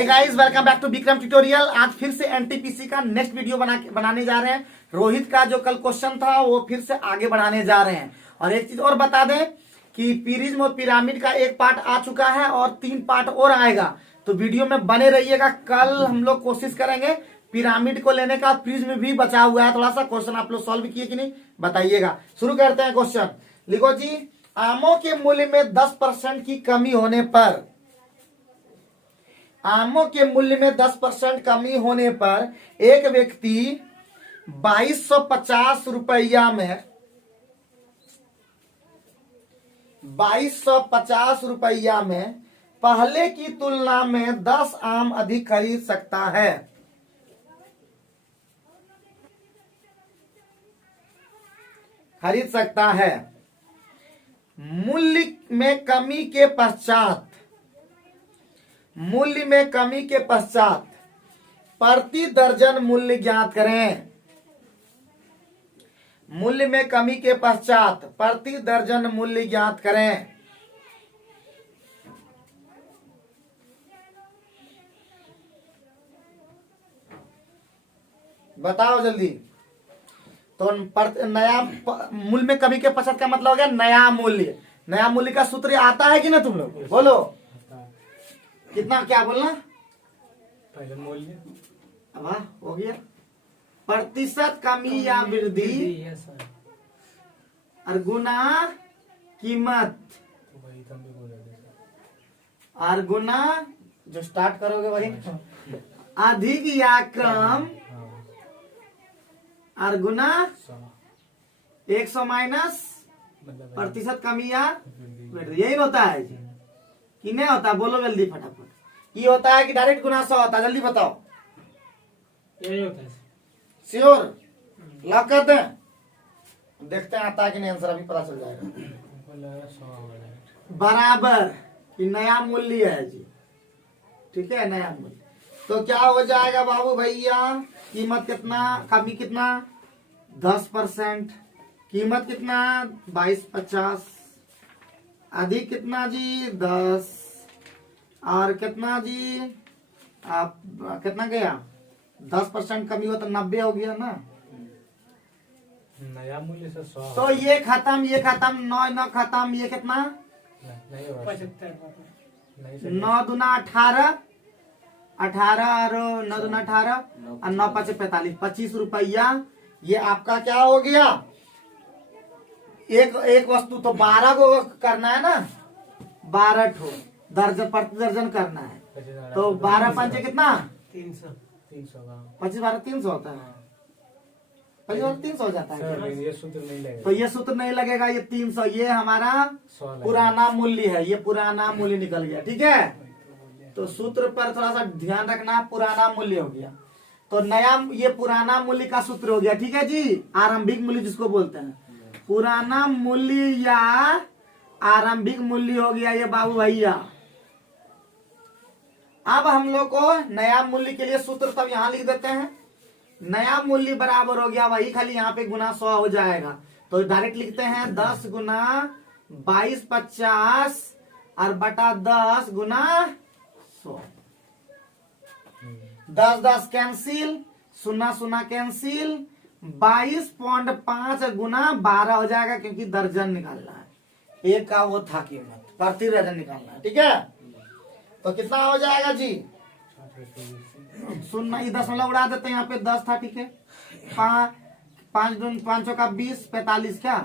Hey guys, welcome back to Vikram tutorial. आज फिर से एनटीपीसी का नेक्स्ट वीडियो बनाने जा रहे हैं। रोहित का जो कल क्वेश्चन था वो फिर से आगे बढ़ाने जा रहे हैं। और एक चीज और बता दें कि प्रिज्म और पिरामिड का एक पार्ट आ चुका है और 3 पार्ट और आएगा, तो वीडियो में बने रहिएगा। कल हम लोग कोशिश करेंगे पिरामिड को लेने का। प्रिज्म भी बचा हुआ है थोड़ा सा। क्वेश्चन आप लोग सॉल्व किए कि नहीं बताइएगा। शुरू करते हैं क्वेश्चन। लिखो जी, आमों के मूल्य में 10% की कमी होने पर, आमों के मूल्य में 10% कमी होने पर एक व्यक्ति 2250 रुपया में 2250 रुपया में पहले की तुलना में 10 आम अधिक खरीद सकता है। मूल्य में कमी के पश्चात, मूल्य में कमी के पश्चात प्रति दर्जन मूल्य ज्ञात करें। मूल्य में कमी के पश्चात प्रति दर्जन मूल्य ज्ञात करें। बताओ जल्दी। तो नया मूल्य में कमी के पश्चात का मतलब हो गया नया मूल्य। नया मूल्य का सूत्र आता है कि ना तुम लोग बोलो। कितना, क्या बोलना? पहले मूल्य अब हो गया। प्रतिशत कमी या वृद्धि और गुना कीमत और गुना जो स्टार्ट करोगे वही अधिक या कम और गुना 100 माइनस प्रतिशत कमी या वृद्धि। यही होता है कि नहीं होता? बोलो जल्दी फटाफट। ये होता है कि डायरेक्ट गुना 100 होता है? जल्दी बताओ। यही होता है। श्योर? लॉक करते हैं, देखते हैं आता है कि नहीं आंसर। अभी पता चल जाएगा। बराबर कि नया मूल्य है जी। ठीक है, नया मूल्य। तो क्या हो जाएगा बाबू भैया? कीमत कितना, कमी कितना? 10%। कीमत कितना? 2250। अधिक कितना जी? 10। और कितना जी? आप कितना गया? 10% कमी हो तो 90 हो गया ना। नया मूल्य से 100। तो ये खत्म, ये खत्म, 9 खत्म। ये कितना? 9 दूना 18, 18 और 9 दूना 18 और 9 5 45, 25 रुपया। ये आपका क्या हो गया? एक वस्तु तो 12 को करना है ना, 12 ठो दर्जन प्रति दर्जन करना है। तो 12 पंचे कितना? 300। 25 12 300 होता है। 25 12 300 हो जाता है। ये सूत्र नहीं लगेगा। तो ये सूत्र नहीं लगेगा। ये 300 ये हमारा पुराना मूल्य है। ये पुराना मूल्य निकल गया। ठीक है, तो सूत्र पर थोड़ा सा ध्यान रखना। पुराना मूल्य हो गया तो नया, ये पुराना मूल्य का सूत्र हो गया। ठीक है जी, आरंभिक मूल्य जिसको बोलते हैं। पुराना मूल्य या आरंभिक मूल्य हो गया ये बाबू भैया। अब हम लोग को नया मूल्य के लिए सूत्र तब यहां लिख देते हैं। नया मूल्य बराबर हो गया वही, खाली यहाँ पे गुना 100 हो जाएगा। तो डायरेक्ट लिखते हैं 10 गुना 2250 और बटा 10 गुना 100। 10 10 कैंसिल, 0 0 कैंसिल। 22.5 गुना 12 हो जाएगा, क्योंकि दर्जन निकालना है। एक का वो था कीमत, प्रति दर्जन निकालना है। ठीक है, तो कितना हो जाएगा जी? 0 ये दशमलव उड़ा देते हैं। यहाँ पे 10 था। ठीक है, 5 का 20 45 क्या?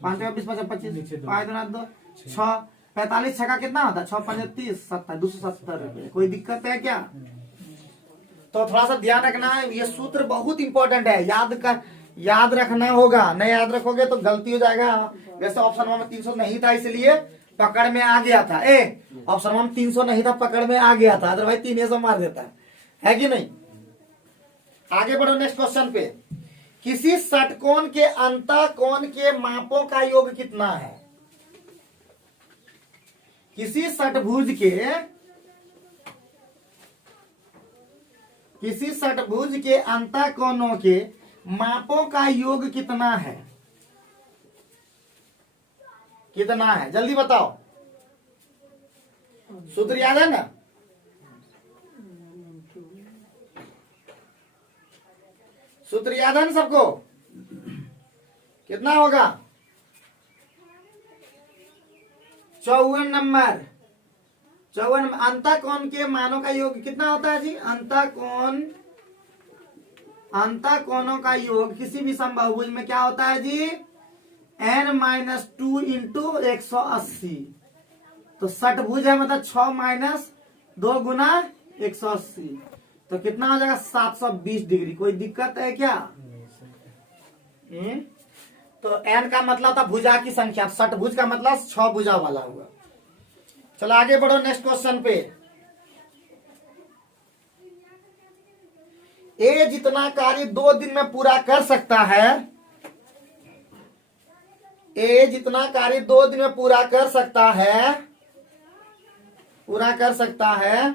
5 का 20 25 5 2 2 6 45 छका कितना होता है? 6 5 30 70 270 रुपये। कोई दिक्कत है क्या? तो थोड़ा सा ध्यान रखना है। ये सूत्र बहुत इंपॉर्टेंट है, याद रखना होगा। नहीं याद रखोगे तो गलती हो जाएगा। वैसे ऑप्शन में 300 नहीं था, इसलिए पकड़ में आ गया था। ऑप्शन में 300 नहीं था, पकड़ में आ गया था। अदरवाइज 300 मार देता है कि नहीं? आगे बढ़ो नेक्स्ट क्वेश्चन पे। किसी षटकोण के अंतःकोण के मापों का योग कितना है? किसी षटभुज के अंतःकोणों के मापों का योग कितना है? कितना है जल्दी बताओ। सूत्र याद है ना? सूत्र याद है ना सबको? कितना होगा? 54 नंबर। 54 अंतःकोण के मानों का योग कितना होता है जी? अंतःकोणों का योग किसी भी समबाहुभुज में क्या होता है जी? n-2 into 180। तो षटभुज है, मतलब 6 - 2 गुना 180, तो कितना हो जाएगा? 720 डिग्री। कोई दिक्कत है क्या? तो n का मतलब था भुजा की संख्या, षटभुज का मतलब 6 भुजा वाला हुआ। चलो आगे बढ़ो नेक्स्ट क्वेश्चन पे। ए जितना कार्य 2 दिन में पूरा कर सकता है, ए जितना कार्य 2 दिन में पूरा कर सकता है,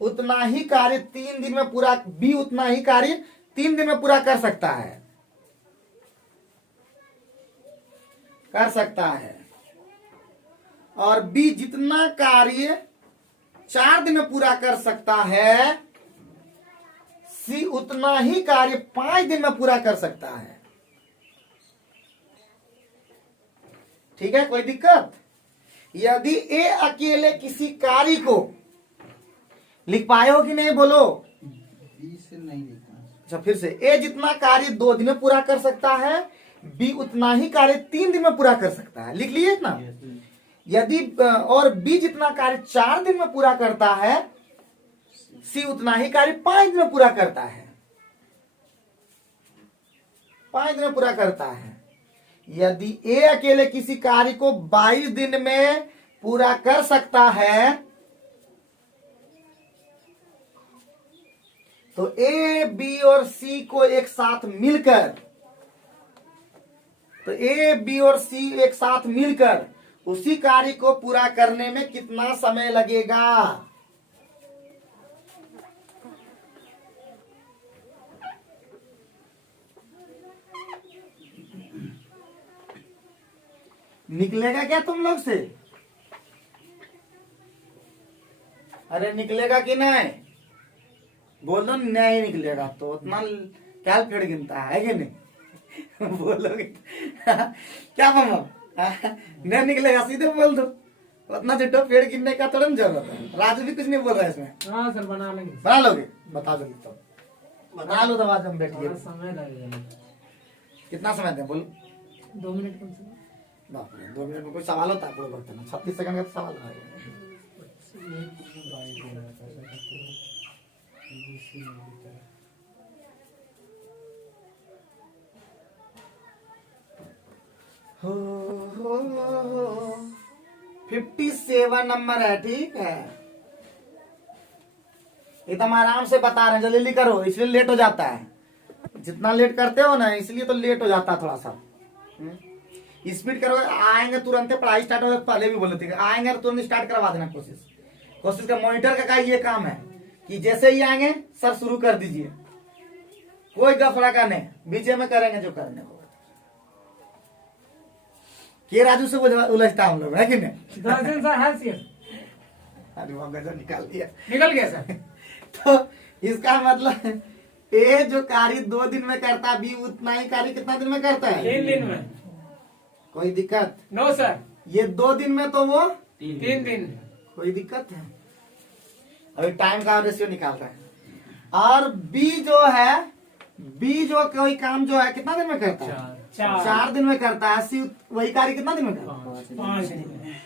उतना ही कार्य 3 दिन में पूरा, बी उतना ही कार्य 3 दिन में पूरा कर सकता है, और बी जितना कार्य 4 दिन में पूरा कर सकता है, सी उतना ही कार्य 5 दिन में पूरा कर सकता है। ठीक है, कोई दिक्कत? यदि ए अकेले किसी कार्य को, लिख पाए हो कि नहीं बोलो? बी से नहीं लिखा। अच्छा फिर से, ए जितना कार्य 2 दिन में पूरा कर सकता है, बी उतना ही कार्य 3 दिन में पूरा कर सकता है। लिख लिए ना? यदि और बी जितना कार्य 4 दिन में पूरा करता है, सी उतना ही कार्य 5 दिन में पूरा करता है। 5 दिन में पूरा करता है। यदि ए अकेले किसी कार्य को 22 दिन में पूरा कर सकता है, तो ए, बी और सी को एक साथ मिलकर उसी कार्य को पूरा करने में कितना समय लगेगा? निकलेगा क्या तुम लोग से? अरे निकलेगा कि नहीं? बोल दो नहीं निकलेगा तो उतना क्या पेड़ गिनता है कि नहीं? बोलोगे क्या मामा? नहीं निकलेगा सीधे बोल दो, उतना झूठो पेड़ गिनने का थोड़ा जरूरत है। राजू भी कुछ नहीं बोल रहा है इसमें। हाँ सर, बना लेंगे। बना लोगे? बता दो तो, बना लो तो आज हम बैठिए। समय लगेगा। कितना समय दें बोलो? 2 मिनट कम से कम। बाप रे, 2 मिनट में कोई सवाल होता है? 36 सेकंड का तो सवाल है। हो 57 नंबर है। ठीक है, एकदम आराम से बता रहे हैं, जल्दी करो, इसलिए लेट हो जाता है। जितना लेट करते हो ना, इसलिए तो लेट हो जाता है थोड़ा सा। स्पीड करोगे, आएंगे तुरंत, पढ़ाई स्टार्ट होगा पहले भी बोले थे, आएंगे तो तुरंत स्टार्ट करवा देना। कोशिश का मॉनिटर का ये काम है कि जैसे ही आएंगे सर शुरू कर दीजिए, कोई गफड़ा का नहीं, बीच में करेंगे जो करने को। के राजू से उलझता हम लोग है कि नहीं? 10 दिन सर है सिर्फ। अरे वो गजब निकाल दिया। निकल गया सर। तो इसका मतलब ए जो कार्य 2 दिन में करता है, बी उतना ही कार्य कितना दिन में करता है? 3 दिन में। कोई दिक्कत? No sir. ये 2 दिन में तो वो 3 दिन। कोई दिक्कत है? अभी टाइम का रेशियो निकाल रहे हैं। और बी जो है, बी जो कोई काम जो है कितना दिन में करता है? 4 दिन में करता है। सी वही कार्य कितना दिन में करता है? 5 दिन में।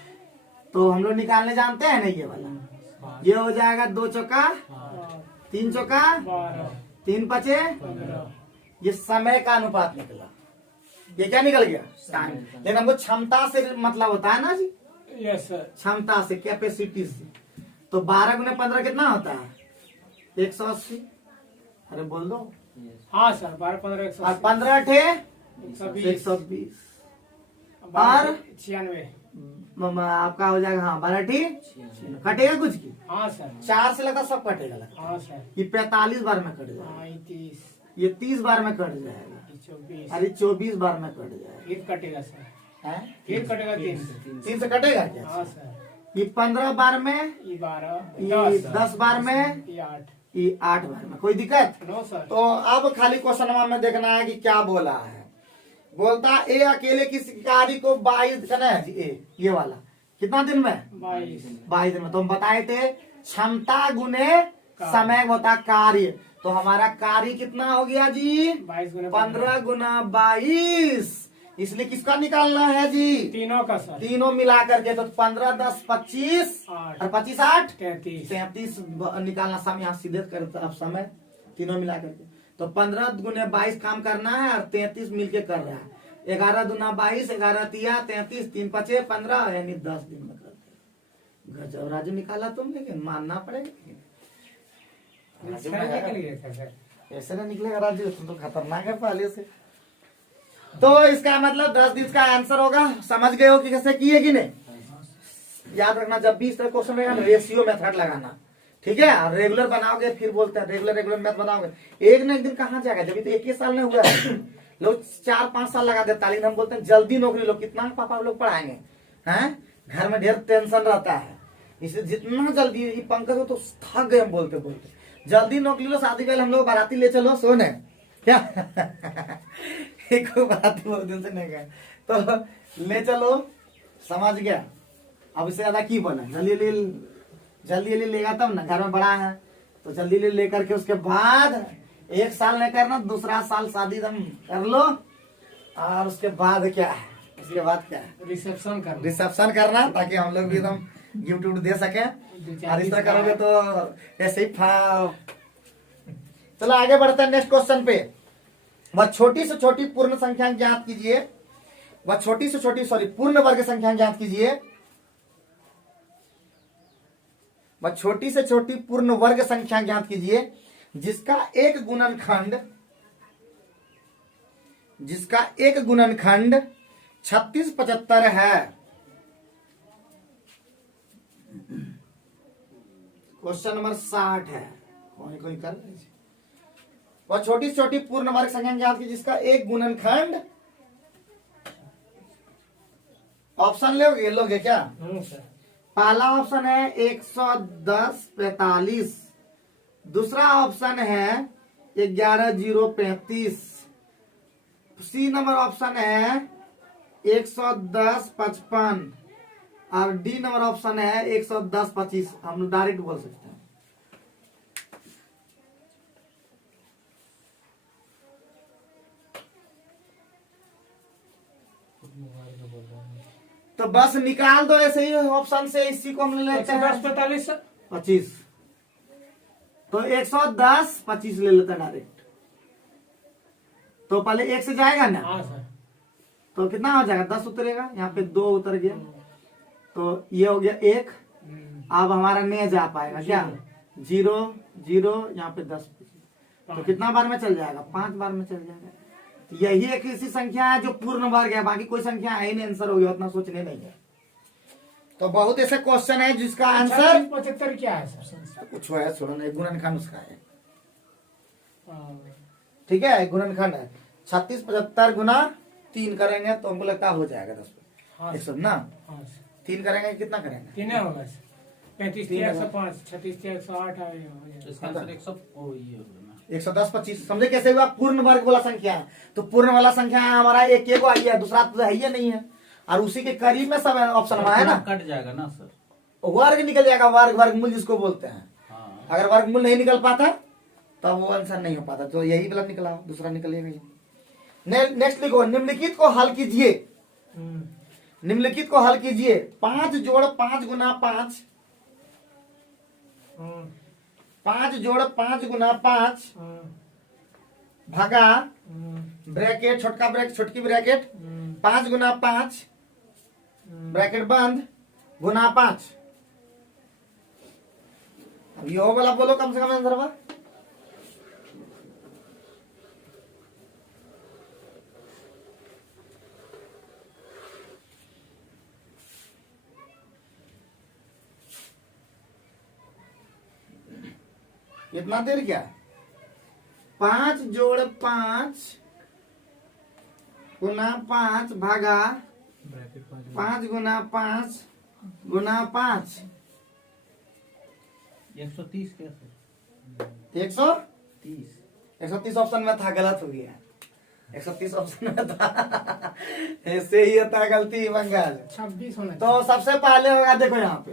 तो हम लोग निकालने जानते हैं ना, ये वाला ये हो जाएगा 2 चौका 3 चौका 12 3 पचे 15। ये समय का अनुपात निकला। ये क्या निकल गया? टाइम। लेकिन हमको क्षमता से मतलब होता है ना जी, यस सर। क्षमता से, कैपेसिटी से। तो 12 गुने 15 कितना होता है? 180। अरे बोल दो। हाँ सर, 12 15 100 और 15 ठे 120 120 और 96। आपका हो जाएगा, हाँ 12 ठी कटेगा कुछ की? हाँ सर। 4 से लगता सब कटेगा लगता। हाँ सर। ये 45 बार में कट जाएगा। हाँ 30। ये 30 बार में कट जाएगा। 24। अरे 24 बार में कट जाएगा। फिर कटेगा सर। हैं? फिर कटेगा 3। 3 से कटेगा क्या? हाँ सर। ये 15 बार में, ये 12 ये 10 बार में, ये 8। ये 8 बार में, कोई दिक्कत? No sir. तो अब खाली क्वेश्चन में देखना है कि क्या बोला है। बोलता ए अकेले किसी कार्य को 22 करना है जी, ये वाला कितना दिन में? 22 दिन में। तो हम बताए थे क्षमता गुने समय होता कार्य, तो हमारा कार्य कितना हो गया जी? 15 गुना 22, इसलिए किसका निकालना है जी? तीनों का सर। तीनों मिला करके, तो 15 10 25 और 25 8 33 निकालना। समय यहाँ सीधे करता अब समय तीनों मिला करके, तो 15 गुने 22 काम करना है और 33 मिलके कर रहा है। 11 दूना 22, 11 तिया 33, 3 5 15, यानी 10 दिन में करते हैं। गजब राजू निकाला तुम, लेकिन मानना पड़ेगा। ऐसे ना निकलेगा राजू, तुम तो खतरनाक है पहले से। तो इसका मतलब 10 दिन का आंसर होगा। समझ गए हो कि कैसे किए कि नहीं? याद रखना, जब भी इस तरह क्वेश्चन रहेगा रेशियो मेथड लगाना, ठीक है? रेगुलर बनाओगे, फिर बोलते हैं रेगुलर मैथ बनाओगे, एक न एक दिन कहाँ जाएगा? जब तो 1 ही साल में हुआ है। लोग 4-5 साल लगा देता, लेकिन हम बोलते हैं जल्दी नौकरी लो। कितना पापा लोग पढ़ाएंगे हैं? घर में ढेर टेंशन रहता है, इसलिए जितना जल्दी, ये पंकज हो तो थक गए हम बोलते बोलते, जल्दी नौकरी लो। शादी पहले हम लोग बाराती ले चलो सोने क्या? एक बाराती बहुत दिन से नहीं गए, तो ले चलो, समझ गया? अब इससे ज्यादा की बना, जल्दी लेगा तब ना, घर में बड़ा है तो जल्दी लेकर के उसके बाद 1 साल नहीं करना, दूसरा साल शादी दम कर लो, और उसके बाद क्या है? उसके बाद क्या है? रिसेप्शन करना, ताकि हम लोग भी एकदम गिफ्ट दे सके। और इस तरह करोगे तो ऐसे ही चलो आगे बढ़ते हैं नेक्स्ट क्वेश्चन पे। वह छोटी से छोटी पूर्ण संख्या ज्ञात कीजिए। वह छोटी से छोटी पूर्ण वर्ग संख्या ज्ञात कीजिए। वह छोटी से छोटी पूर्ण वर्ग संख्या ज्ञात कीजिए जिसका एक गुणनखंड 36 75 है। क्वेश्चन नंबर 60 है। कोई कर, वह छोटी से छोटी पूर्ण वर्ग संख्या ज्ञात कीजिए जिसका एक गुणनखंड, ऑप्शन लोगे क्या? पहला ऑप्शन है 110 45, दूसरा ऑप्शन है 11 0 35, सी नंबर ऑप्शन है 110 55 और डी नंबर ऑप्शन है 110 25। हम डायरेक्ट बोल सकते हैं। तो बस निकाल दो ऐसे ही ऑप्शन से, इसी को हम ले लेते हैं 110 45 25। तो 110 25 ले लेते हैं डायरेक्ट। तो पहले 1 से जाएगा ना? हाँ सर। तो कितना हो जाएगा? 10 उतरेगा, यहाँ पे 2 उतर गया, तो ये हो गया 1। अब हमारा नहीं जा पाएगा क्या? 0 0, यहाँ पे 10, तो कितना बार में चल जाएगा? 5 बार में चल जाएगा। यही एक ऐसी संख्या है जो पूर्ण वर्ग है, बाकी कोई संख्या है ही नहीं, आंसर हो गया, उतना सोचने नहीं है। तो बहुत ऐसे क्वेश्चन है जिसका आंसर 75 क्या है सर? कुछ है, छोड़ो नहीं, गुणनखंड उसका है, ठीक है? गुणनखंड है 36 75 गुना 3 करेंगे तो हमको लगता हो जाएगा 10 पे 100 ना। 3 करेंगे कितना करेंगे? 3 होगा 35 105 36 108 110 25। समझे कैसे हुआ? पूर्ण वर्ग वाला संख्या है, तो पूर्ण वाला संख्या है हमारा एक आई है, दूसरा तो है ही नहीं है, और उसी के करीब में सब ऑप्शन है ना, कट जाएगा ना सर, वर्ग निकल जाएगा, वर्गमूल जिसको बोलते हैं। हाँ। अगर वर्गमूल नहीं निकल पाता तब वो आंसर नहीं हो पाता, तो यही वाला निकला, दूसरा निकलेगा। नेक्स्ट लिखो, निम्नलिखित को हल कीजिए। निम्नलिखित को हल कीजिए। 5 जोड़ 5 गुना 5, 5 जोड़ 5 गुना 5 भागा ब्रैकेट, छोटका ब्रैकेट छोटकी ब्रैकेट 5 गुना 5 ब्रैकेट बंद गुना 5। अब यो वाला बोलो कम से कम आंसर बा। कितना देर क्या? 5 जोड़ 5 गुना 5 भागा 5 गुना 5 गुना 5 130 क्या सर? 30 130 ऑप्शन में था, गलत हो गया। 130 ऑप्शन में था ऐसे ही होता है, गलती बंगाल। 26 होना तो सबसे पहले होगा, देखो यहाँ पे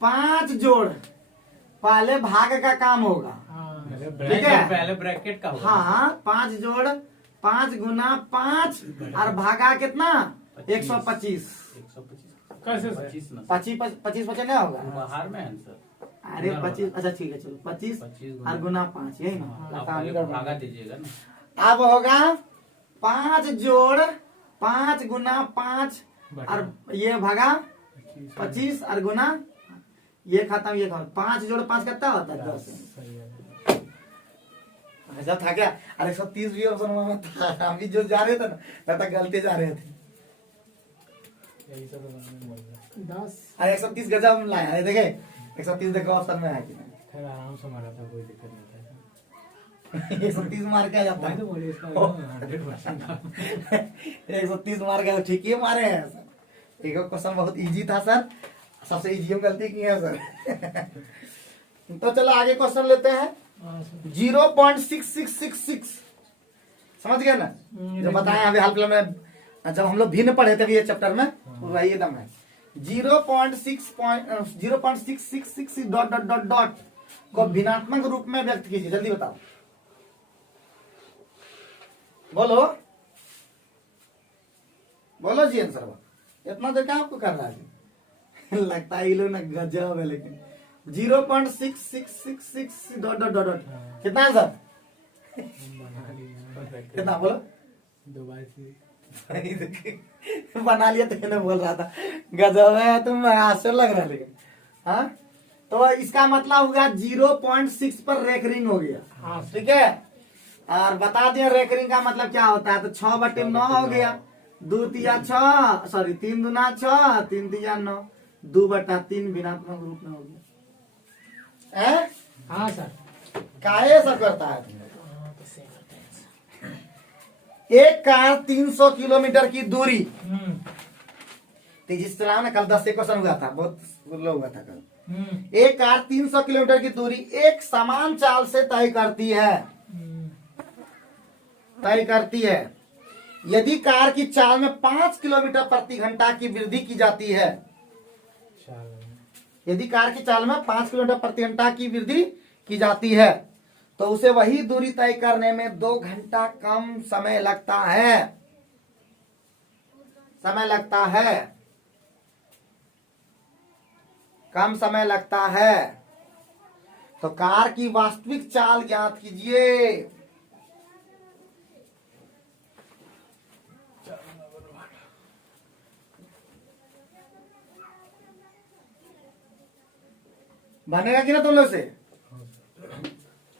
5 जोड़, पहले भाग का काम होगा। हाँ, ठीक है, पहले ब्रैकेट का होगा। हाँ 5 जोड़ 5 गुना 5 और भागा कितना 125। 125 कैसे 25 ना 25 नहीं होगा। बाहर में आंसर। अरे 25, अच्छा ठीक है चलो 25 और गुना 5, यही ना आप लता पहले नहीं भागा कर। दीजिएगा ना। अब होगा 5 जोड़ 5 गुना 5 और ये भागा 25 और गुना ये खत्म, ये खत्म। 5 जोड़ 5 कितना होता है 10। सही है। ऐसा था क्या? अरे 130 भी ऑप्शन में था, हम भी जो जा रहे थे ना तब गलती जा रहे थे। यही सब बनाने बोल रहा 10 अरे 130 गजब लाया है, देखे 130 देखो ऑप्शन में है कि नहीं। खैर आराम से मारा था, कोई दिक्कत नहीं था। 130 मार के आ जाता वही है। तो बोले इसका 100% था। 130 मार के ठीक ही मारे हैं सर। एक क्वेश्चन बहुत इजी था सर, सबसे इजी गलती की है सर। तो चलो आगे क्वेश्चन लेते हैं। हाँ, सर। 0.6666 समझ गए ना, जो बताए अभी हाल फिलहाल में जब हम लोग भिन्न पढ़े थे भी ये चैप्टर में, वही एकदम है। 0.666 डॉट डॉट डॉट डॉट को भिन्नात्मक रूप में व्यक्त कीजिए, जल्दी बताओ, बोलो बोलो जी आंसर। इतना देर क्या आपको कर रहा है? लगता है ये लोग ना गजब है। लेकिन 0.6666 डॉट डॉट डॉट डॉट कितना आंसर? बना लिया। कितना बोलो? दोबारा से बना लिया तो मैंने बोल रहा था गजब है, तुम आश्चर्य लग रहा है। लेकिन हाँ, तो इसका मतलब हो गया 0.6 पर रेकरिंग हो गया। हाँ, ठीक है, और बता दिया रेकरिंग का मतलब क्या होता है। तो 6/9 हो गया, 2 तिया 6, सॉरी 3 दूना 6, 3 तिया 9, 2/3 भिन्नात्मक रूप में हो गया। हाँ सर। काहे सब करता है? हाँ, तो सही करते हैं सर। एक कार 300 किलोमीटर की दूरी, हम्म, जिस तरह ना कल 10 क्वेश्चन हुआ था, बहुत लोग हुआ था कल। हम्म, एक कार 300 किलोमीटर की दूरी एक समान चाल से तय करती है। यदि कार की चाल में 5 किलोमीटर प्रति घंटा की वृद्धि की जाती है, यदि कार की चाल में 5 किलोमीटर प्रति घंटा की वृद्धि की जाती है, तो उसे वही दूरी तय करने में 2 घंटा कम समय लगता है। कम समय लगता है। तो कार की वास्तविक चाल ज्ञात कीजिए। बनेगा कि ना तुम लोग से?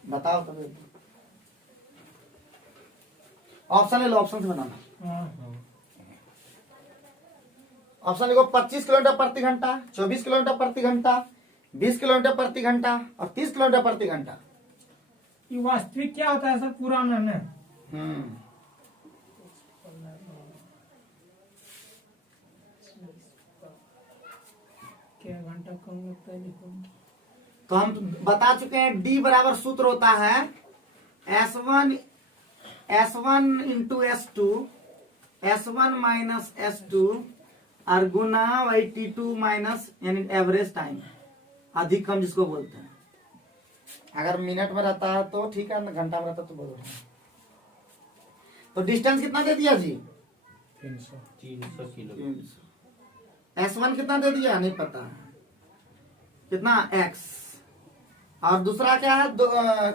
बताओ तुम। ऑप्शन ले लो, ऑप्शन से बनाना। हाँ, ऑप्शन देखो, 25 किलोमीटर प्रति घंटा, 24 किलोमीटर प्रति घंटा, 20 किलोमीटर प्रति घंटा और 30 किलोमीटर प्रति घंटा। ये वास्तविक क्या होता है सर? पुराना ना क्या घंटा कम लगता है देखो। तो हम बता चुके हैं डी बराबर सूत्र होता है S1 into S2, S1 minus S2 और गुना वही T2 माइनस यानी एवरेज टाइम, अधिक कम जिसको बोलते हैं। अगर मिनट में रहता है तो ठीक है, घंटा में रहता तो बोल रहे हैं। तो डिस्टेंस कितना दे दिया जी? 300 किलो। S1 कितना दे दिया नहीं पता है, कितना x, और दूसरा क्या है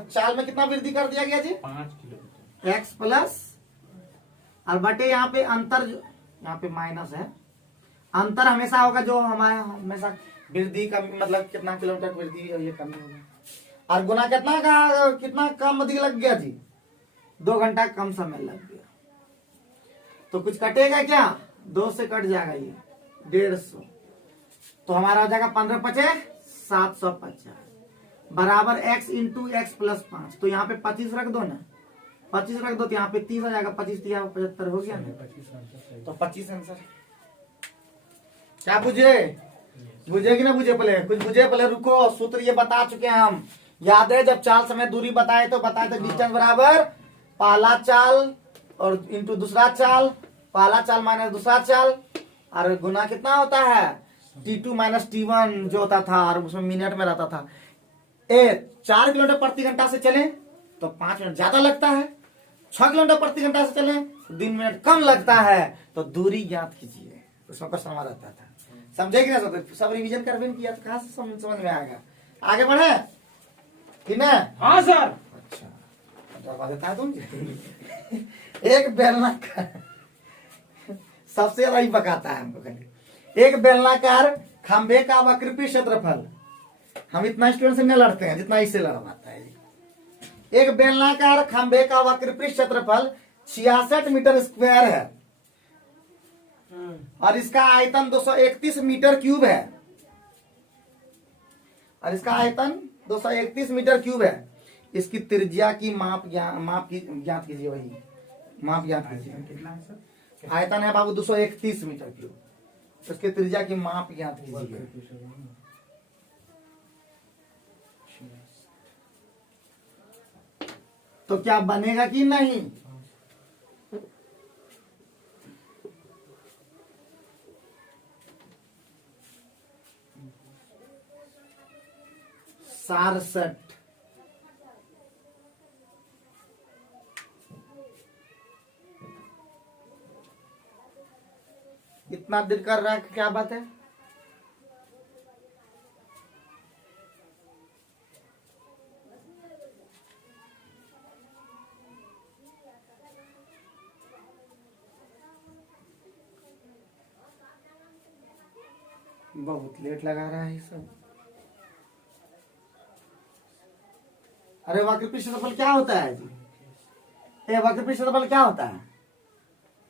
चाल में कितना वृद्धि कर दिया गया जी? 5 किलोमीटर। x प्लस और बटे यहाँ पे अंतर, यहाँ पे माइनस है, अंतर हमेशा होगा जो हमारा हमेशा वृद्धि का मतलब कितना किलोमीटर वृद्धि है ये कम होगा, और गुना कितना कम अधिक लग गया जी? 2 घंटा कम समय लग गया। तो कुछ कटेगा क्या? 2 से कट जाएगा ये 150, तो हमारा हो जाएगा 15×5 750 बराबर x इंटू एक्स प्लस 5। तो यहाँ पे 25 रख दो ना, 25 रख दो तो यहाँ पे 30 आ जाएगा, 25 तिया 75 हो गया ना। तो 25 आंसर। क्या बुझे कि ना बुझे? पहले कुछ बुझे, पहले रुको, सूत्र ये बता चुके हैं हम याद है जब चाल समय दूरी बताए तो डिस्टेंस बराबर पहला चाल और इंटू दूसरा चाल, पहला चाल माइनस दूसरा चाल, और गुना कितना होता है T2 माइनस T1 जो होता था, और उसमें मिनट में रहता था। 4 किलोमीटर प्रति घंटा से चले तो 5 मिनट ज्यादा लगता है, 6 किलोमीटर प्रति घंटा से चले तो 3 मिनट कम लगता है। तो दूरी ज्ञात कीजिए, उसमें क्वेश्चन हमारा रहता था। समझे कि ना सब रिवीजन कर भी किया तो कहां से समझ में आएगा। आगे बढ़े ठीक ना। हाँ सर। अच्छा करवा देता है तुम एक बेलनाकार, सबसे ज्यादा ही पकाता है हमको खाली। एक बेलनाकार खंभे का वक्र क्षेत्रफल, हम इतना स्टूडेंट से नहीं लड़ते हैं जितना इससे लड़वाता है। एक बेलनाकार खंभे का वक्र क्षेत्रफल 66 मीटर स्क्वायर है और इसका आयतन 231 मीटर क्यूब है, और इसका आयतन 231 मीटर क्यूब है। इसकी त्रिज्या की माप ज्ञात कीजिए, वही माप ज्ञात कीजिए। कितना है सर? आयतन है बाबू 231 मीटर क्यूब, उसके त्रिज्या की माप ज्ञात कीजिए। तो क्या बनेगा कि नहीं? सारसठ। इतना देर कर रहा है, क्या बात है? बहुत लेट लगा रहा है ये सब। अरे वक्र क्षेत्रफल क्या होता है जी? ये वक्र क्षेत्रफल क्या होता है?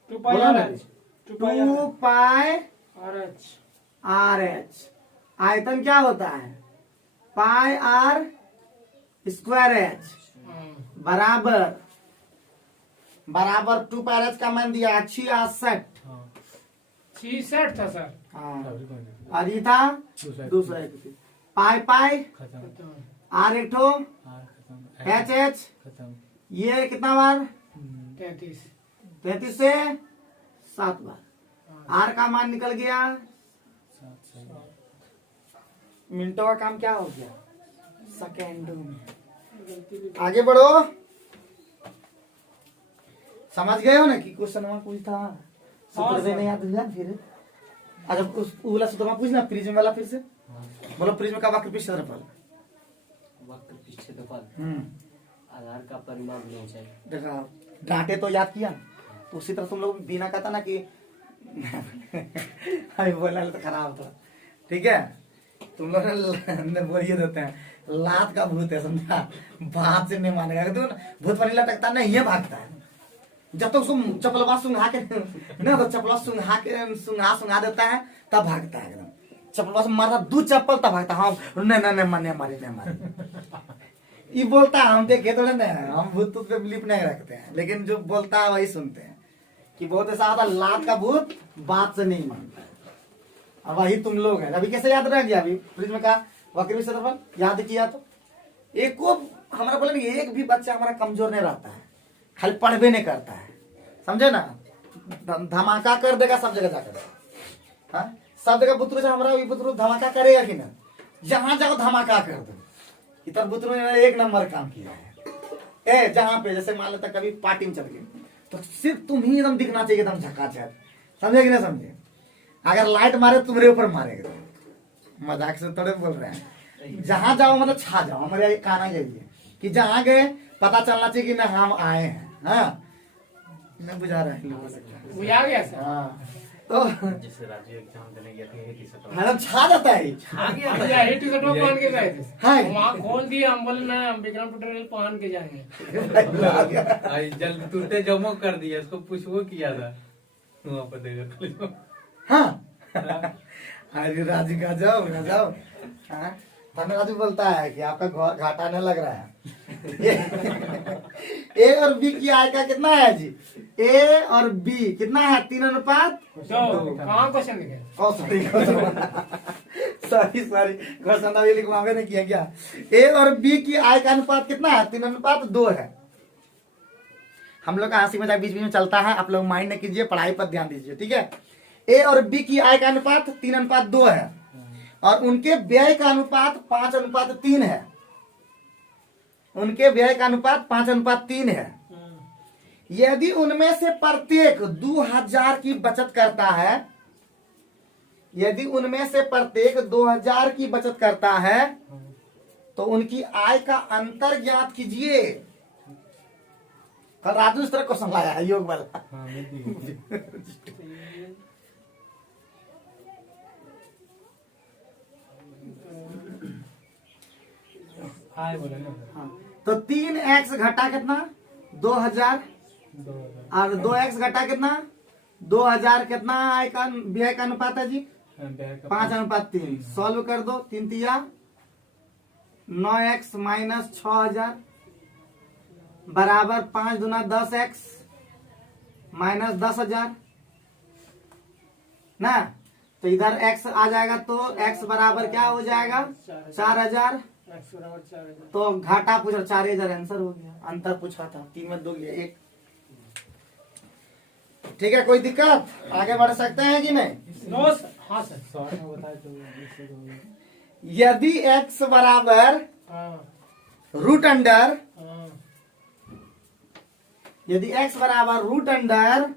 2 पाई बोलो ना। RH 2 2 पाई RH RH। आयतन क्या होता है? पाई R स्क्वायर H बराबर 2 पाई RH का मान दिया 66। 66 था सर। हाँ, और ये था 231। पाई पाई R एक ठो HH, ये कितना बार? 33 से 7 बार। R का मान निकल गया। मिनटों का काम क्या हो गया? सेकेंडों में। आगे बढ़ो। समझ गए हो ना कि क्वेश्चन में कुछ था? सूत्र से नहीं याद हुआ फिर? अच्छा उस वाला सूत्र पूछना प्रिज्म वाला फिर से बोलो। प्रिज्म का वक्र क्षेत्रफल, वक्र क्षेत्रफल हम्म, आधार का परिमाप नहीं चाहिए। देखा डांटे तो याद किया। तो उसी तरह तुम लोग बिना कहता ना कि अभी बोला तो खराब था, ठीक है। तुम लोग ने बोलिए देते हैं लात का भूत है, समझा? बात से नहीं मानेगा तो भूत वाली लटकता नहीं है, भागता है। जब तक तुम चपलवा सुंघा के ना तो चपलवा सुंघा देता है तब भागता है एकदम। चपलवा से मारा 2 चप्पल तब भागता। हाँ नहीं मारे ये बोलता है। हम देखे थोड़े ना, हम भूत तूत पे बिलीव नहीं रखते हैं, लेकिन जो बोलता है वही सुनते हैं। कि बहुत ऐसा आता लात का भूत बात से नहीं मानता है, और वही तुम लोग हैं। अभी कैसे याद रह गया? अभी प्रिज्म का वक्र क्षेत्रफल याद किया तो एक को हमारा बोले एक भी बच्चा हमारा कमजोर नहीं रहता है, खाली पढ़वे नहीं करता है, समझे ना? धमाका कर देगा सब जगह जाकर। हाँ सब जगह बुतरू से हमारा भी बुतरू धमाका करेगा कि ना? जहां जाओ धमाका कर दो। इधर बुतरू ने 1 नंबर काम किया है। जहां पे जैसे मान लेता कभी पार्टी में चल गए तो सिर्फ तुम ही एकदम दिखना चाहिए, एकदम झकाझक, समझे कि ना समझे? अगर लाइट मारे तुम्हारे ऊपर मारेगा। मजाक से थोड़े बोल रहे हैं। जहां जाओ मतलब छा जाओ। हमारे कहना यही है कि जहां गए पता चलना चाहिए कि ना हम आए हैं। हाँ नहीं बुझा रहे हैं, बुझा गया सर। हाँ तो जैसे राजू एग्जाम देने गया था ये सब मैडम छा जाता है। यही टी-शर्ट वो पहन के गए थे। हाँ। वहाँ खोल दिए, हम बोले ना हम विक्रम पटेल पहन के जाएंगे। जल टूटे जमो कर दिया, उसको पूछो किया था वहाँ पर देखा। हाँ अरे राजू गजब। हाँ हमें राजू बोलता है कि आपका घाटा नहीं लग रहा है। ए और बी की आय का कितना है जी? ए और बी कितना है 3:2। तो कहाँ क्वेश्चन लिखे? सॉरी सॉरी सॉरी क्वेश्चन अभी लिखवावे नहीं किया क्या। ए और बी की आय का अनुपात कितना है 3:2 है। हम लोग का हंसी मजाक बीच बीच में चलता है, आप लोग माइंड नहीं कीजिए, पढ़ाई पर ध्यान दीजिए, ठीक है। ए और बी की आय का अनुपात 3:2 है और उनके व्यय का अनुपात 5:3 है। उनके व्यय का अनुपात 5:3 है। यदि उनमें से प्रत्येक 2000 की बचत करता है, यदि उनमें से प्रत्येक 2000 की बचत करता है तो उनकी आय का अंतर ज्ञात कीजिए। कल राजू इस तरह क्वेश्चन लाया है योग वाला। आए बोले ना। हाँ, तो 3x घटा कितना 2000 और 2x घटा कितना 2000 कितना आय का व्यय का अनुपात है जी 5:3। सॉल्व कर दो 3 तिया 9x माइनस 6000 बराबर 5 दूना 10x माइनस 10,000 ना। तो इधर x आ जाएगा तो x बराबर क्या हो जाएगा 4000। x बराबर 4000। तो घाटा पूछा 4000 आंसर हो गया, अंतर पूछा था 3 में 2 लिया 1। ठीक है, कोई दिक्कत आगे बढ़ सकते हैं कि नहीं। नो सर, हाँ सर। शॉर्ट में बताए तो यदि x बराबर हाँ रूट अंडर, हाँ यदि x बराबर रूट अंडर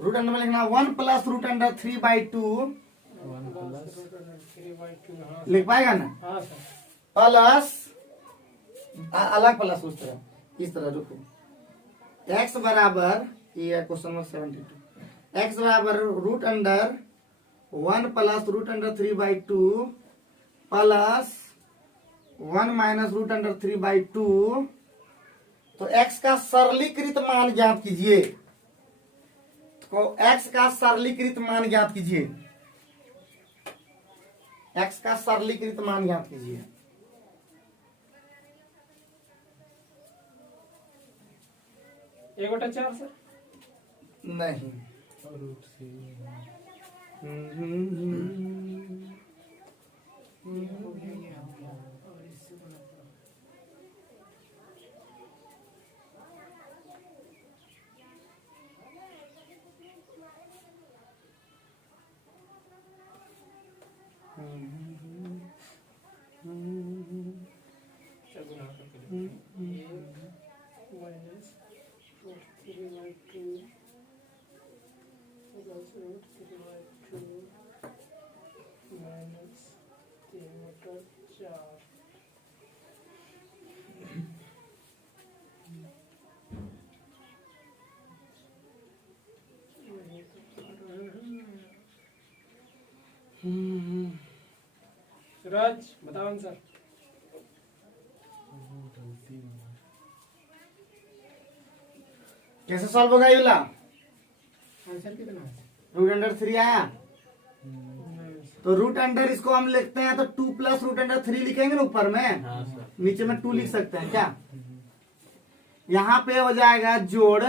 में लिखना 1 प्लस रूट अंडर 3/2 3/2 हाँ लिख पाएगा ना। हाँ सर। प्लस अलग प्लस उस तरह इस तरह रुको। x बराबर ये है क्वेश्चन नंबर 72। x बराबर root under 1 plus root under 3/2 plus 1 minus root under 3/2। तो x का सरलीकृत मान ज्ञात कीजिए। तो x का सरलीकृत मान ज्ञात कीजिए। x का सरलीकृत मान ज्ञात कीजिए। एक बटा 4 सर। नहीं रूट से माइनस 3/2 प्लस रूट 3/2 माइनस 3/4। सूरज बताओ आंसर। कैसे सॉल्व होगा ये वाला। आंसर कितना है? रूट अंडर 3 आया तो रूट अंडर इसको हम लिखते हैं तो 2 प्लस रूट अंडर 3 लिखेंगे ना ऊपर में, हाँ सर। नीचे में 2 लिख सकते हैं क्या। यहाँ पे हो जाएगा जोड़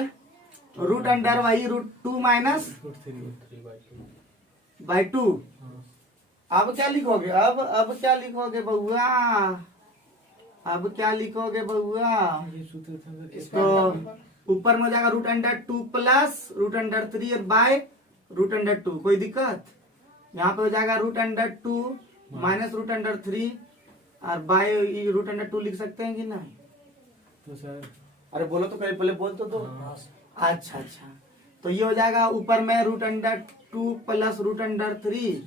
रूट अंडर वही रूट 2 माइनस रूट 3/2 बाई 2। अब क्या लिखोगे अब क्या लिखोगे बउआ, अब क्या लिखोगे बउआ। ये सूत्र था सर। तो ऊपर में हो जाएगा root under 2 plus root under 3 by root under 2। कोई दिक्कत। यहाँ पे हो जाएगा root under 2 minus root under 3 और बाय रूट अंडर 2 लिख सकते हैं कि नहीं। तो सर अरे बोलो तो पहले पहले बोल तो दो। हाँ। अच्छा अच्छा, तो ये हो जाएगा ऊपर में root under 2 plus root under 3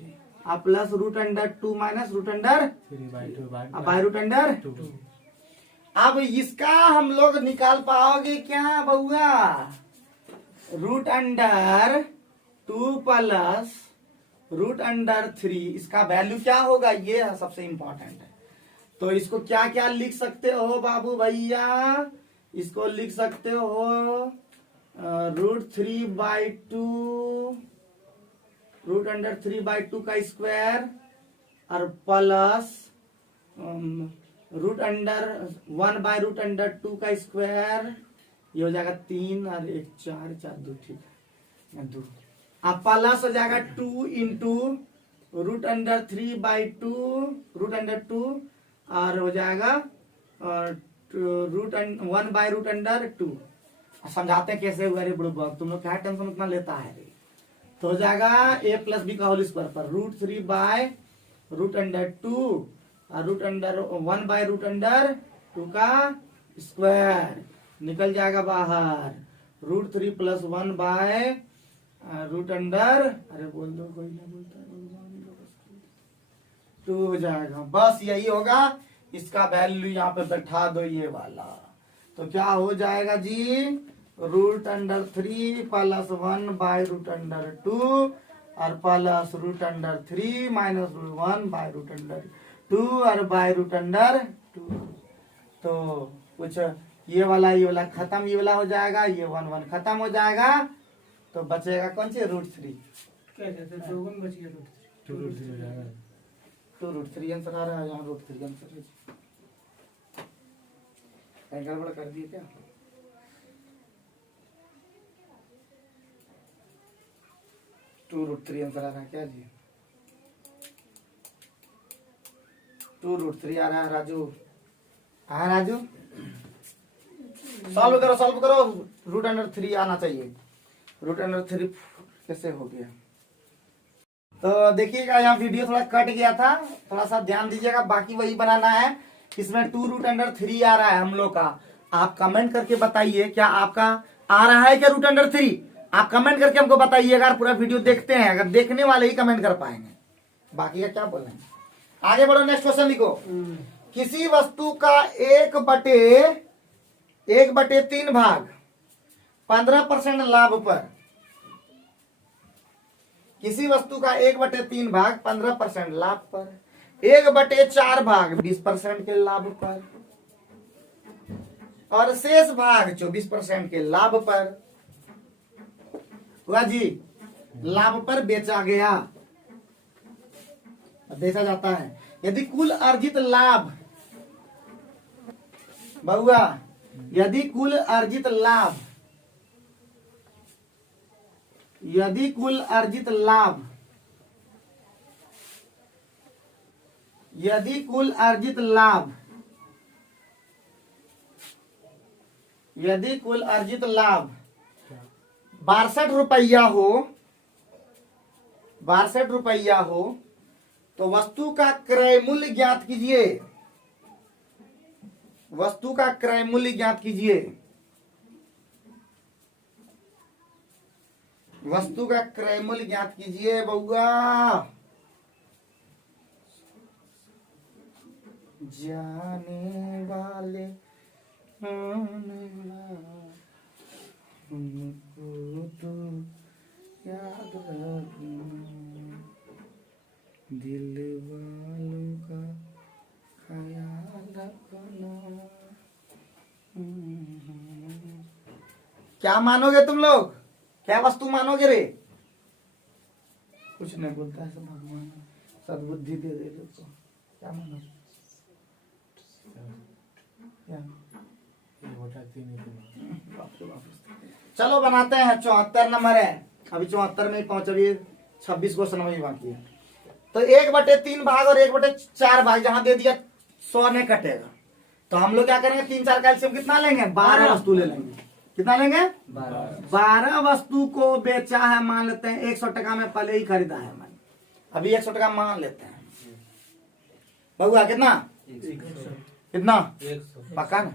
और plus root under 2 minus root under 3/2 by root under 2। अब इसका हम लोग निकाल पाओगे क्या बउआ। Root under 2 plus root under 3 इसका वैल्यू क्या होगा, ये सबसे इंपॉर्टेंट है। तो इसको क्या क्या लिख सकते हो बाबू भैया, इसको लिख सकते हो √3/2 रूट अंडर 3/2 का स्क्वायर और plus root under 1 by root under 2 का स्क्वायर ये हो जाएगा 3 और 1 4 4 2 ठीक है 2। अब प्लस हो जाएगा 2 इंटू √3/2 √2 और हो जाएगा 1/√2। समझाते हैं कैसे हुआ रे बुढ़बा, तुम लोग क्या टेंशन उतना लेता है रे। तो हो जाएगा a + b का होल स्क्वायर पर √3/√2 और √1/√2 का स्क्वायर निकल जाएगा बाहर। √3 + 1/√, अरे बोल दो कोई ना बोलता है 2 हो जाएगा। बस यही होगा, इसका वैल्यू यहाँ पे बैठा दो ये वाला। तो क्या हो जाएगा जी, √3 + 1/√2 और प्लस √3 - 1/√2 और /√2। तो कुछ ये वाला खत्म, ये वाला हो जाएगा, ये 1 1 खत्म हो जाएगा। तो बचेगा कौन सी √3। क्या कहते हैं, 2 गुण बच गया √3 हो जाएगा। तो √3 आंसर आ रहा है, यहाँ √3 आंसर है। गड़बड़ कर दिए क्या? √3 आंसर आ रहा है क्या जी? 2√3 आ रहा है राजू। हाँ राजू सॉल्व करो √3 आना चाहिए। √3 कैसे हो गया? तो देखिएगा यहाँ वीडियो थोड़ा कट गया था, थोड़ा सा ध्यान दीजिएगा। बाकी वही बनाना है, इसमें 2√3 आ रहा है हम लोग का। आप कमेंट करके बताइए क्या आपका आ रहा है क्या √3? आप कमेंट करके हमको बताइएगा। पूरा वीडियो देखते हैं, अगर देखने वाले ही कमेंट कर पाएंगे, बाकी का क्या बोलें। आगे बढ़ो, नेक्स्ट क्वेश्चन लिखो। किसी वस्तु का 1/3 भाग 15% लाभ पर, किसी वस्तु का 1/3 भाग 15% लाभ पर, 1/4 भाग 20% के लाभ पर और शेष भाग 24% के लाभ पर हुआ जी। लाभ पर बेचा गया, बेचा जाता है। यदि कुल अर्जित लाभ बहुआ, यदि कुल अर्जित लाभ, यदि कुल अर्जित लाभ, यदि कुल अर्जित लाभ, यदि कुल अर्जित लाभ 62 रुपया हो, 62 रुपया हो, तो वस्तु का क्रय मूल्य ज्ञात कीजिए। वस्तु का क्रय मूल्य ज्ञात कीजिए। वस्तु का क्रय मूल्य ज्ञात कीजिए बउआ। जाने वाले हमको तो याद रखना, दिल वालों का ख्याल रखना। क्या मानोगे तुम लोग? क्या वस्तु मानोगे रे? कुछ नहीं बोलता है, सब भगवान सद्बुद्धि दे दे लोग को। क्या मानोगे? क्या? चलो बनाते हैं। 74 नंबर है, अभी 74 में पहुंच, अभी 26 क्वेश्चन में बाकी है। तो 1/3 भाग और 1/4 भाग जहां दे दिया 100 नहीं कटेगा। तो हम लोग क्या करेंगे, 3 4 का एलसीएम कितना लेंगे? 12 वस्तु ले लेंगे। कितना लेंगे? 12 वस्तु को बेचा है, मान लेते हैं 100 टका में पहले ही खरीदा है मैंने, अभी 100 टका मान लेते हैं। बउआ कितना? कितना? 100 पक्का ना?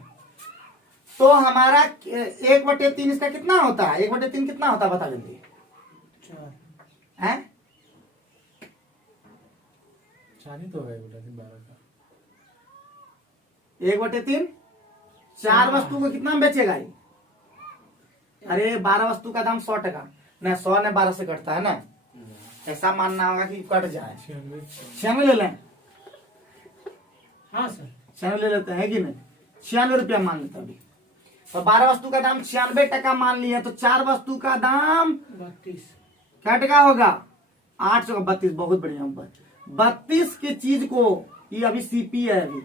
तो हमारा 1/3 इसका कितना होता है? 1/3 कितना होता है बता जल्दी। 4 है 4 ही तो है, 12 का 1/3 4 वस्तु को कितना में बेचेगा ये? अरे 12 वस्तु का दाम 100 टका ना, 100 ने 12 से कटता है ना, ऐसा मानना होगा कि कट जाए। 96 ले लें। हाँ सर 96 ले लेते हैं कि नहीं? 96 रुपया मान लेते हैं अभी। तो 12 वस्तु का दाम 96 टका मान लिया, तो 4 वस्तु का दाम 32 क्या टका होगा? 832। बहुत बढ़िया नंबर। 32 की चीज को, ये अभी सीपी है, अभी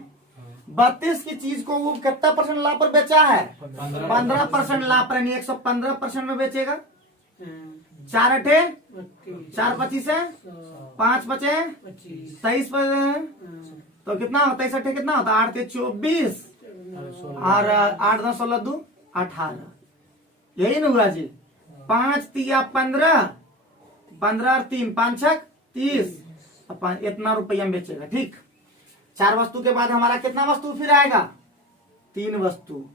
32 की चीज को वो कितना % लाभ पर बेचा है? 15% लाभ पर, यानी 115% में बेचेगा। 4 अठे 4 25 है, 5 बचे 23 बचे, तो कितना होता है? 23 अठे कितना होता है? 8 3 24 और 8 9 16 2 18, यही ना हुआ जी। 5 3 15, 15 और 3 5 6 30, इतना रुपया में बेचेगा। ठीक, 4 वस्तु के बाद हमारा कितना वस्तु फिर आएगा? 3 वस्तु,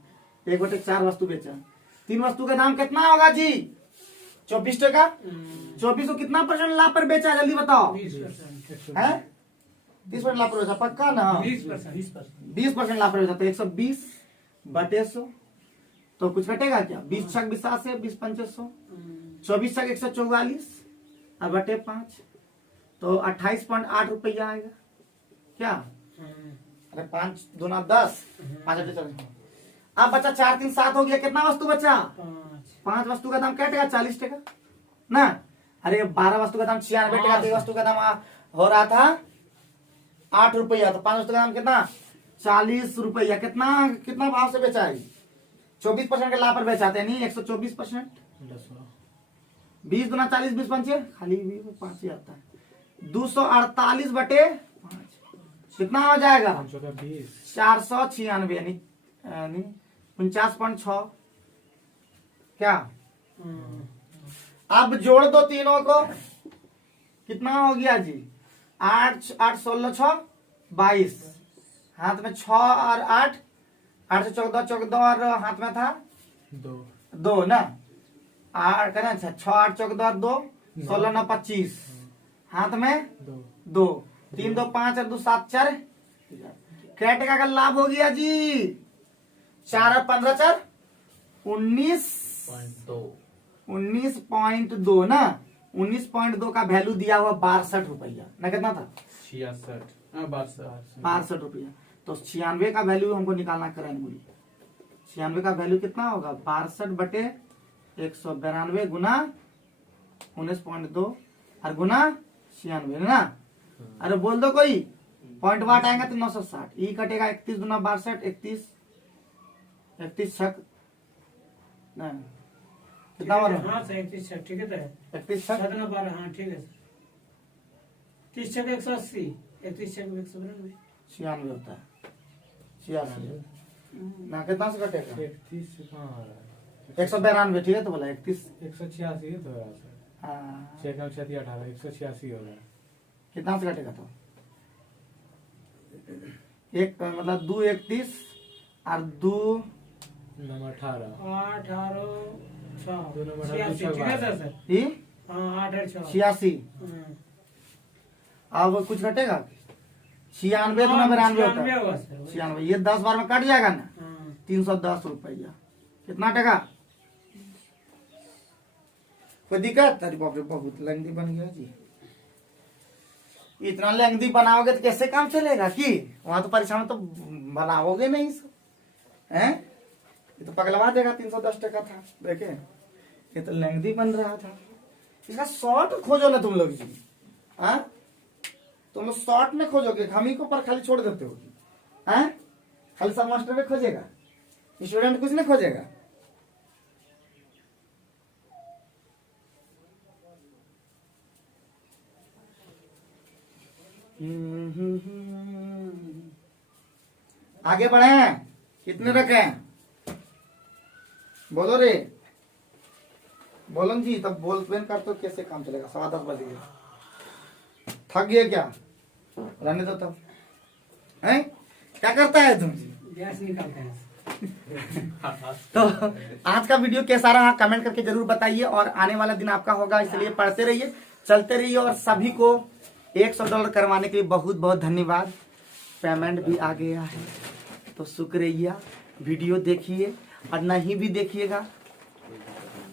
1/4 वस्तु बेचा। 3 वस्तु का दाम कितना होगा जी? 24 टका। 24 को कितना % लाभ पर बेचा? जल्दी बताओ। 30% लाभ पर बेचा, पक्का ना? 20% लाभ पर बेचा, तो 120 बटे 100, तो कुछ घटेगा क्या? 20 छक 20 से 20 पंचे 100, 24 छक 144 और बटे 5, तो 28.8 रुपया आएगा क्या? अरे 5 दूना 10, 5 अठे 40। अब बचा 4 3 7 हो गया, कितना वस्तु बचा? 5 वस्तु का दाम क्या टका? 40 टका ना। अरे 12 वस्तु का दाम 96 टका, 1 वस्तु का दाम हो रहा था 8 रुपया, तो 5 वस्तु का दाम कितना? 40 रुपया। कितना कितना भाव से बेचा है? 24% के लाभ पर बेचाते हैं, नहीं 124%। 20 दूना 40, 20 पंचे खाली 5 ही आता है। 248 बटे 5 कितना हो जाएगा? 496, यानी 49.6 क्या? अब जोड़ दो तीनों को, कितना हो गया जी? 8 8 16 6 22, हाथ में 6 और 8, 8 से 14 14 और हाथ में था 2 ना। 8 करना 6 8 14 और 2 16 9 25, हाथ में 2 3 2 5 और 2 7 4, क्या टका का लाभ हो गया जी? 4 और 15 4 19.2 ना। 19.2 का वैल्यू दिया हुआ 62 रुपया ना। कितना था? 62 रुपया। तो 96 का वैल्यू हमको निकालना करेंगे बोली। 96 का वैल्यू कितना होगा? 62 बटे 192 गुना 19.2 और गुना 96 ना। अरे बोल दो कोई, पॉइंट वाट आएगा तो 960, ई कटेगा 31 गुना 62, 31 छक ना कितना बार? हाँ 31 छक, ठीक है। 31 छक 12, हाँ ठीक है। 30 छक 180, 31 छक 192, 96 होता है। 86 ना, कितना से कटेगा? 192, ठीक है। तो बोला 31 186 तो रहा सर। हाँ, 186 हो रहा। कितना से कटेगा? तो एक मतलब 2 31 और 2 18 86, ठीक है सर। ही हाँ 8 और 6, 86। अब कुछ घटेगा? 96 तो 92 होता है। 96, ये 10 बार में कट जाएगा ना। 310 रुपया। कितना टका? कोई दिक्कत? अरे बाप रे, बहुत लेंथी बन गया जी। इतना लेंथी बनाओगे तो कैसे काम चलेगा? कि वहां तो परीक्षा में तो बनाओगे नहीं सब, हैं? ये तो पगलवा देगा। 310 टका था, देखे ये तो लेंथी बन रहा था। इसका शॉर्ट खोजो ना तुम लोग जी। हाँ, तुम लोग शॉर्ट में खोजोगे, हम ही को पर खाली छोड़ देते हो। हैं? खाली सब मास्टर में खोजेगा, स्टूडेंट कुछ नहीं खोजेगा। आगे बढ़े, कितने रखे? बोलो रे, बोलो जी। तब बोल पेन कर तो कैसे काम चलेगा? 10:15 बज गए। थक गए क्या? रहने दो तब। हैं? क्या करता है तुम जी? गैस निकालते हैं। तो आज का वीडियो कैसा रहा कमेंट करके जरूर बताइए, और आने वाला दिन आपका होगा, इसलिए पढ़ते रहिए, चलते रहिए। और सभी को $100 करवाने के लिए बहुत बहुत धन्यवाद। पेमेंट भी आ गया है, तो शुक्रिया। वीडियो देखिए, और नहीं भी देखिएगा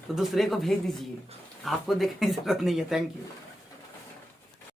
तो दूसरे को भेज दीजिए, आपको देखने की जरूरत नहीं है। Thank you.